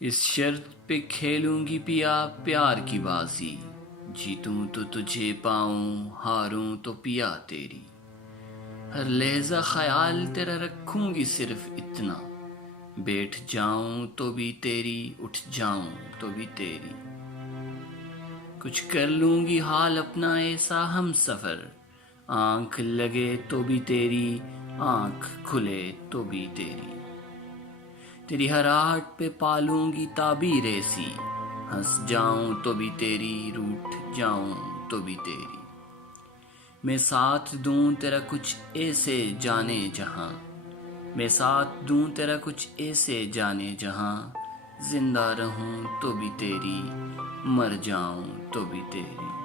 اس شرط پہ کھیلوں گی پیا پیار کی بازی، جیتوں تو تجھے پاؤں، ہاروں تو پیا تیری۔ ہر لحظہ خیال تیرا رکھوں گی صرف اتنا، بیٹھ جاؤں تو بھی تیری، اٹھ جاؤں تو بھی تیری۔ کچھ کر لوں گی حال اپنا ایسا ہم سفر، آنکھ لگے تو بھی تیری، آنکھ کھلے تو بھی تیری۔ تیری ہر آہٹ پہ پالوں گی تعبیر ایسی، ہنس جاؤں تو بھی تیری، روٹھ جاؤں تو بھی تیری۔ میں ساتھ دوں تیرا کچھ ایسے جانے جہاں، میں ساتھ دوں تیرا کچھ ایسے جانے جہاں، زندہ رہوں تو بھی تیری، مر جاؤں تو بھی تیری۔